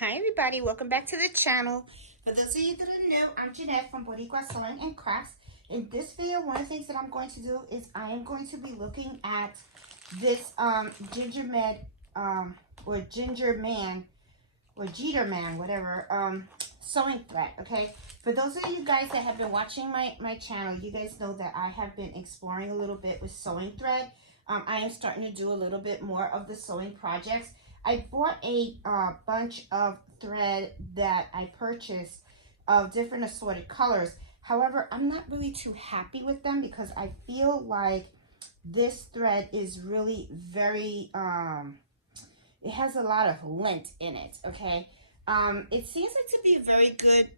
Hi everybody, welcome back to the channel. For those of you that are new, I'm Jeanette from Boricua Sewing and Crafts. In this video, one of the things that I'm going to do is I am going to be looking at this or Ginger Man or Jeter Man, whatever, sewing thread, okay? For those of you guys that have been watching my channel, you guys know that I have been exploring a little bit with sewing thread. I am starting to do a little bit more of the sewing projects. I bought a bunch of thread that I purchased of different assorted colors. However, I'm not really too happy with them because I feel like this thread is really very, it has a lot of lint in it, okay? It seems like to be very good,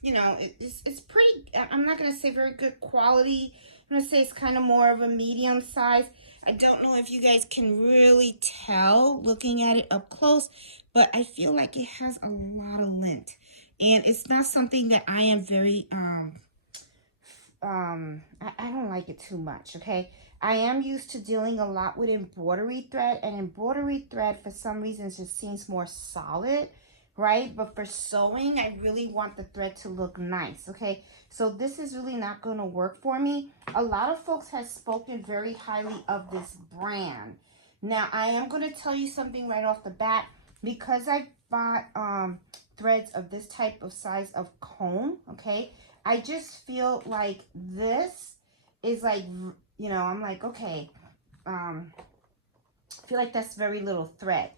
you know, it's pretty, I'm not going to say very good quality. I'm going to say it's kind of more of a medium size. I don't know if you guys can really tell looking at it up close, but I feel like it has a lot of lint. And it's not something that I am very, I don't like it too much, okay? I am used to dealing a lot with embroidery thread, and embroidery thread for some reason just seems more solid, right? But for sewing, I really want the thread to look nice, okay? So this is really not going to work for me. A lot of folks have spoken very highly of this brand. Now, I am going to tell you something right off the bat. Because I bought threads of this type of size of comb, okay, I just feel like this is like, you know, I'm like, okay, I feel like that's very little thread.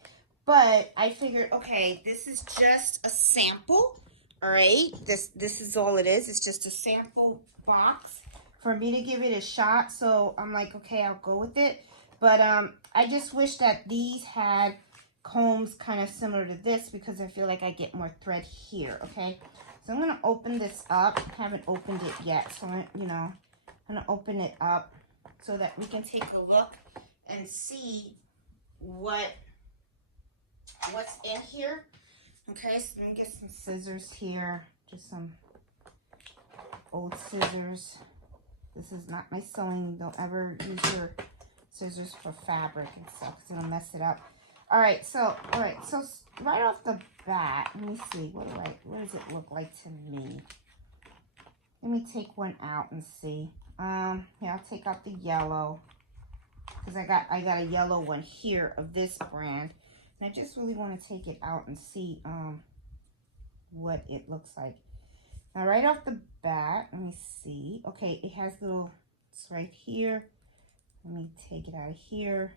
But I figured, okay, this is just a sample, all right? This is all it is. It's just a sample box for me to give it a shot. So I'm like, okay, I'll go with it. But I just wish that these had combs kind of similar to this because I feel like I get more thread here, okay? So I'm going to open this up. I haven't opened it yet, so I'm going to open it up so that we can take a look and see what's in here. Okay, so let me get some scissors here. Just some old scissors. This is not my sewing. Don't ever use your scissors for fabric and stuff because it'll mess it up. All right, so right off the bat, let me see. What does it look like to me? Let me take one out and see. Yeah, I'll take out the yellow because I got a yellow one here of this brand. And I just really want to take it out and see what it looks like. Now, right off the bat, let me see. Okay, it has little, it's right here. Let me take it out of here.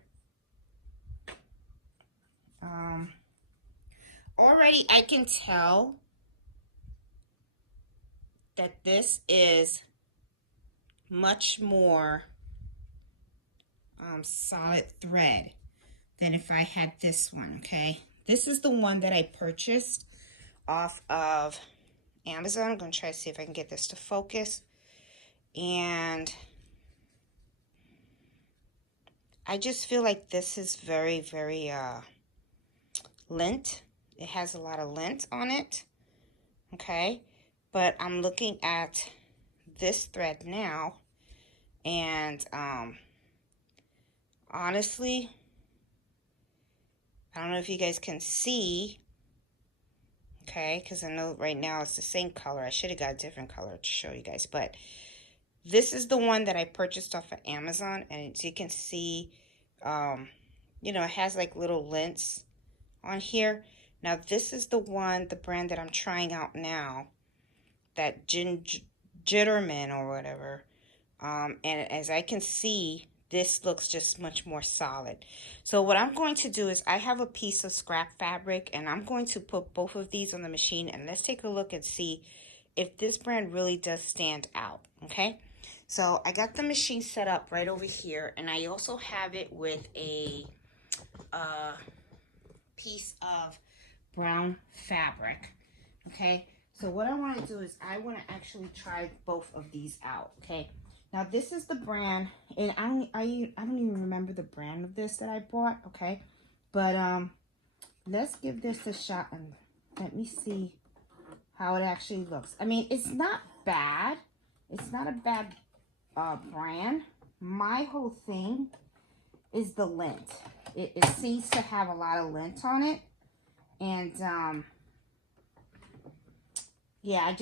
Already I can tell that this is much more solid thread than if I had this one, okay? This is the one that I purchased off of Amazon. I'm going to try to see if I can get this to focus. And I just feel like this is very, very lint. It has a lot of lint on it, okay? But I'm looking at this thread now, and honestly, I don't know if you guys can see, okay, because I know right now it's the same color. I should have got a different color to show you guys, but this is the one that I purchased off of Amazon, and as you can see, you know, it has like little lints on here. Now, this is the one, the brand that I'm trying out now, that Guttermann or whatever. And as I can see, this looks just much more solid. So what I'm going to do is I have a piece of scrap fabric, and I'm going to put both of these on the machine, and let's take a look and see if this brand really does stand out, okay? So I got the machine set up right over here, and I also have it with a piece of brown fabric, okay? So what I want to do is I want to actually try both of these out, okay? Now this is the brand, and I don't even remember the brand of this that I bought, okay? But let's give this a shot and let me see how it actually looks. I mean, it's not bad. It's not a bad brand. My whole thing is the lint. It seems to have a lot of lint on it. And yeah,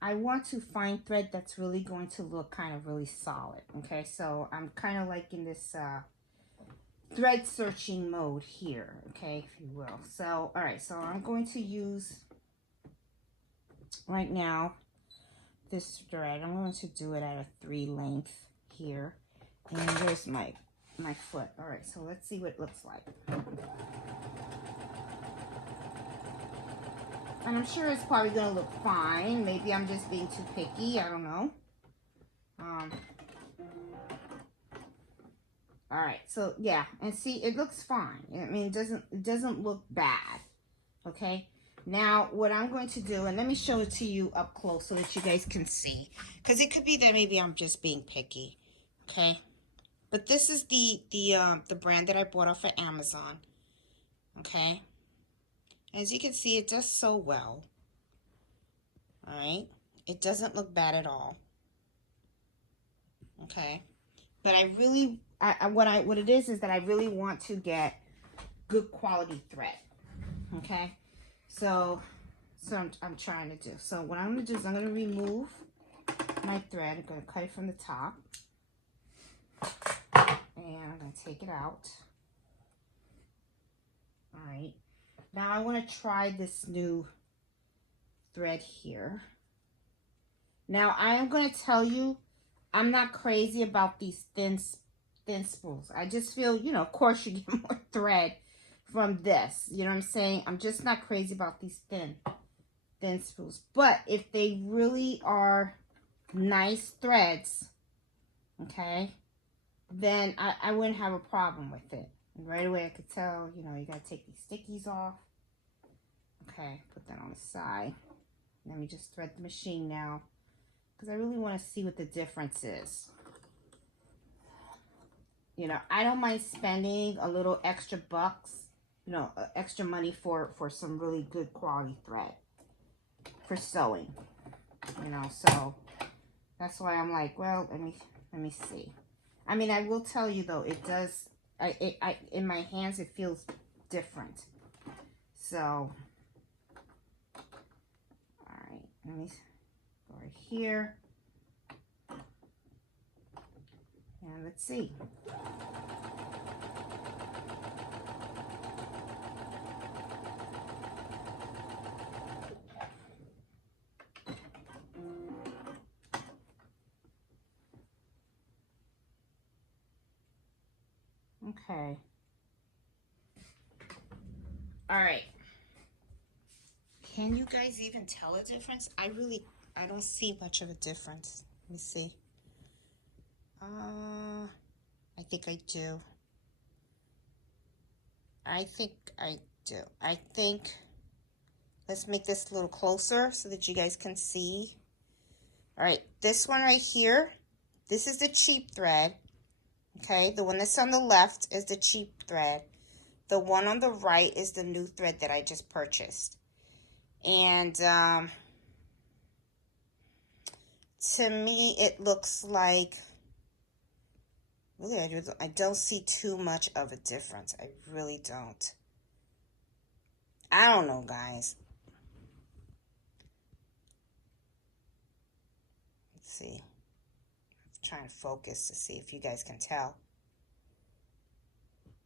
I want to find thread that's really going to look kind of really solid. Okay, so I'm kind of like in this thread searching mode here, okay, if you will. So all right, so I'm going to use right now this thread. I'm going to do it at a 3 length here, and there's my foot. All right, so let's see what it looks like. And I'm sure it's probably gonna look fine. Maybe I'm just being too picky, I don't know. All right, so yeah, and see, it looks fine. I mean, it doesn't look bad. Okay, now what I'm going to do, and let me show it to you up close so that you guys can see, because it could be that maybe I'm just being picky. Okay, but this is the brand that I bought off of Amazon. Okay, as you can see, it does sew well. All right, it doesn't look bad at all. Okay, but I really, what it is that I really want to get good quality thread. Okay, so I'm trying to do. So what I'm gonna do is I'm gonna remove my thread. I'm gonna cut it from the top, and I'm gonna take it out. All right, now I want to try this new thread here. Now I am gonna tell you, I'm not crazy about these thin spools. I just feel, you know, of course you get more thread from this. You know what I'm saying? I'm just not crazy about these thin spools. But if they really are nice threads, okay, then I wouldn't have a problem with it. And right away I could tell, you know, you gotta take these stickies off. Okay, put that on the side. Let me just thread the machine now, because I really want to see what the difference is. You know, I don't mind spending a little extra bucks, you know, extra money for some really good quality thread for sewing. You know, so that's why I'm like, well, let me see. I mean, I will tell you though, it does. In my hands, it feels different. So, all right, let me go right here. And let's see. Okay. All right. Can you guys even tell a difference? I don't see much of a difference. Let me see. I think I do. I think I do. I think, let's make this a little closer so that you guys can see. All right, this one right here, this is the cheap thread. Okay, the one that's on the left is the cheap thread. The one on the right is the new thread that I just purchased. And to me, it looks like, really, I don't see too much of a difference. I really don't. I don't know, guys. Let's see. I'm trying to focus to see if you guys can tell.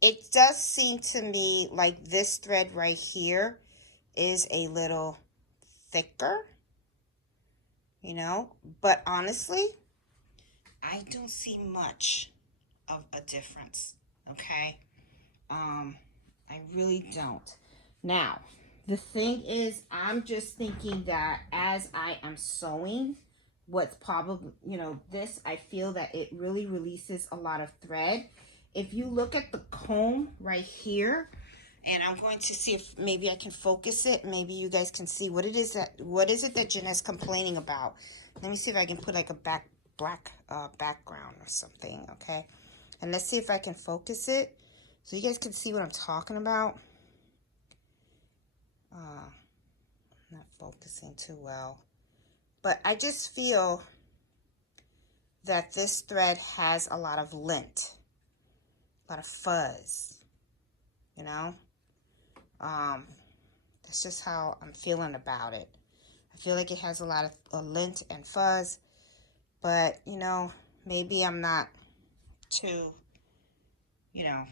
It does seem to me like this thread right here is a little thicker, you know, but honestly, I don't see much of a difference, okay? I really don't. Now, the thing is, I'm just thinking that as I am sewing, what's probably, you know, this, I feel that it really releases a lot of thread. If you look at the comb right here, and I'm going to see if maybe I can focus it. Maybe you guys can see what it is what is it that Jeanette's complaining about. Let me see if I can put like a black background or something, okay? And let's see if I can focus it so you guys can see what I'm talking about. Not focusing too well. But I just feel that this thread has a lot of lint, a lot of fuzz, you know? That's just how I'm feeling about it. I feel like it has a lot of lint and fuzz, but, you know, maybe I'm not too, you know,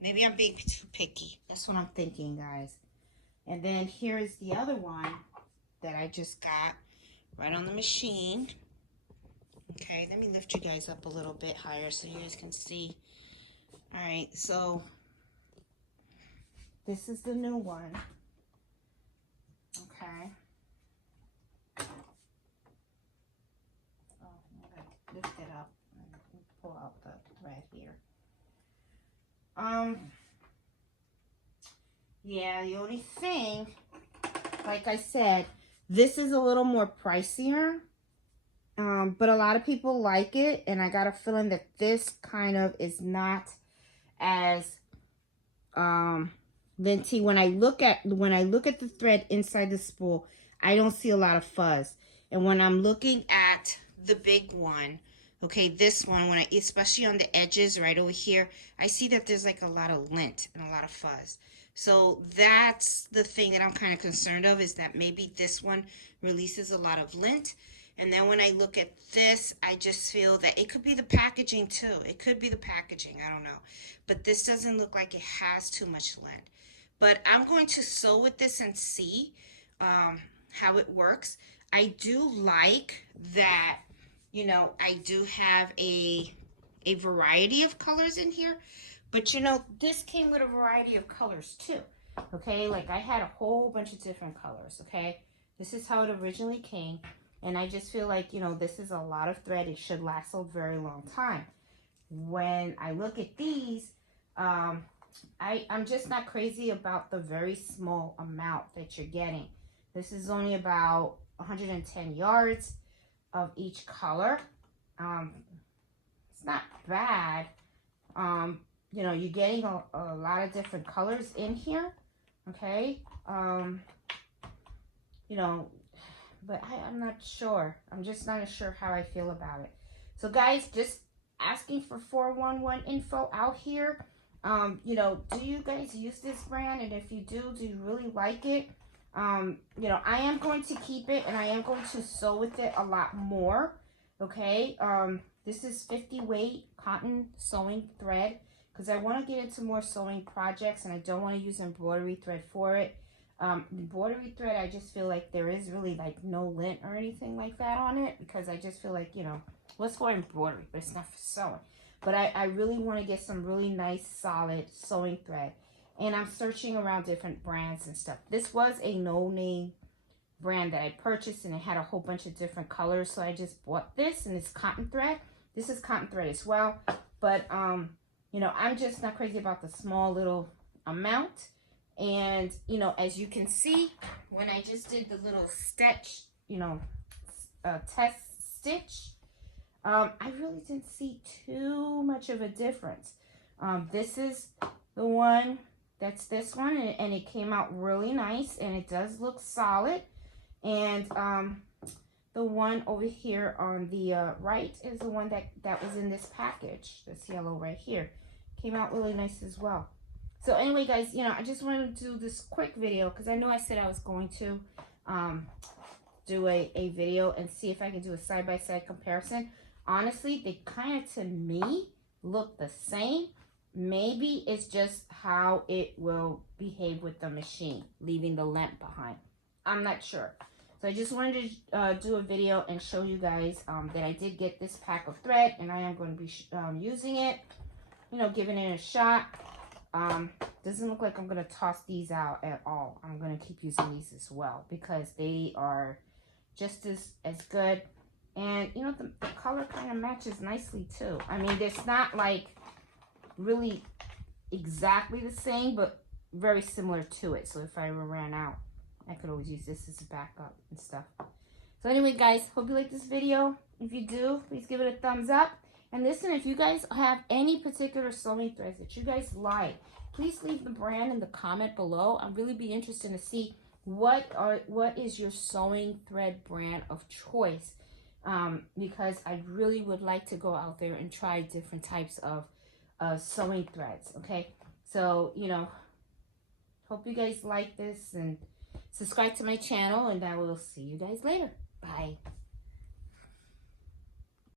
maybe I'm being too picky. That's what I'm thinking, guys. And then here is the other one that I just got right on the machine. Okay, let me lift you guys up a little bit higher so you guys can see. All right, so this is the new one. Okay. Oh, I'm gonna lift it up and pull out the thread here. Yeah, the only thing, like I said, this is a little more pricier. But a lot of people like it, and I got a feeling that this kind of is not as linty. When I look at the thread inside the spool, I don't see a lot of fuzz. And when I'm looking at the big one, okay, this one, when especially on the edges right over here, I see that there's like a lot of lint and a lot of fuzz. So that's the thing that I'm kind of concerned of, is that maybe this one releases a lot of lint. And then when I look at this, I just feel that it could be the packaging too. It could be the packaging, I don't know. But this doesn't look like it has too much lint. But I'm going to sew with this and see how it works. I do like that, you know, I do have a variety of colors in here. But, you know, this came with a variety of colors too. Okay, like I had a whole bunch of different colors, okay? This is how it originally came. And I just feel like, you know, this is a lot of thread. It should last a very long time. When I look at these, I'm just not crazy about the very small amount that you're getting. This is only about 110 yards of each color. It's not bad. You know, you're getting a lot of different colors in here. Okay. You know, but I'm not sure. I'm just not sure how I feel about it. So guys, just asking for 411 info out here. You know, do you guys use this brand? And if you do you really like it? You know, I am going to keep it, and I am going to sew with it a lot more. Okay. This is 50 weight cotton sewing thread, because I want to get into more sewing projects, and I don't want to use embroidery thread for it. Embroidery thread, I just feel like there is really like no lint or anything like that on it, because I just feel like, you know, well, it's for embroidery, but it's not for sewing. But I really want to get some really nice solid sewing thread, and I'm searching around different brands and stuff. This was a no-name brand that I purchased, and it had a whole bunch of different colors, so I just bought this, and it's cotton thread. This is cotton thread as well, but you know, I'm just not crazy about the small little amount. And, you know, as you can see, when I just did the little stitch, you know, test stitch, I really didn't see too much of a difference. This is the one, that's this one, and it came out really nice, and it does look solid. And the one over here on the right is the one that was in this package, this yellow right here. Came out really nice as well. So anyway, guys, you know, I just wanted to do this quick video, because I know I said I was going to do a video and see if I can do a side-by-side comparison. Honestly, they kind of, to me, look the same. Maybe it's just how it will behave with the machine, leaving the lint behind. I'm not sure. So I just wanted to do a video and show you guys that I did get this pack of thread, and I am going to be using it, you know, giving it a shot. Doesn't look like I'm going to toss these out at all. I'm going to keep using these as well, because they are just as good. And, you know, the color kind of matches nicely, too. I mean, it's not, like, really exactly the same, but very similar to it. So if I ever ran out, I could always use this as a backup and stuff. So anyway, guys, hope you like this video. If you do, please give it a thumbs up. And listen, if you guys have any particular sewing threads that you guys like, please leave the brand in the comment below. I'd really be interested to see what is your sewing thread brand of choice. Because I really would like to go out there and try different types of sewing threads. Okay, so, you know, Hope you guys like this and subscribe to my channel, and I will see you guys later. Bye.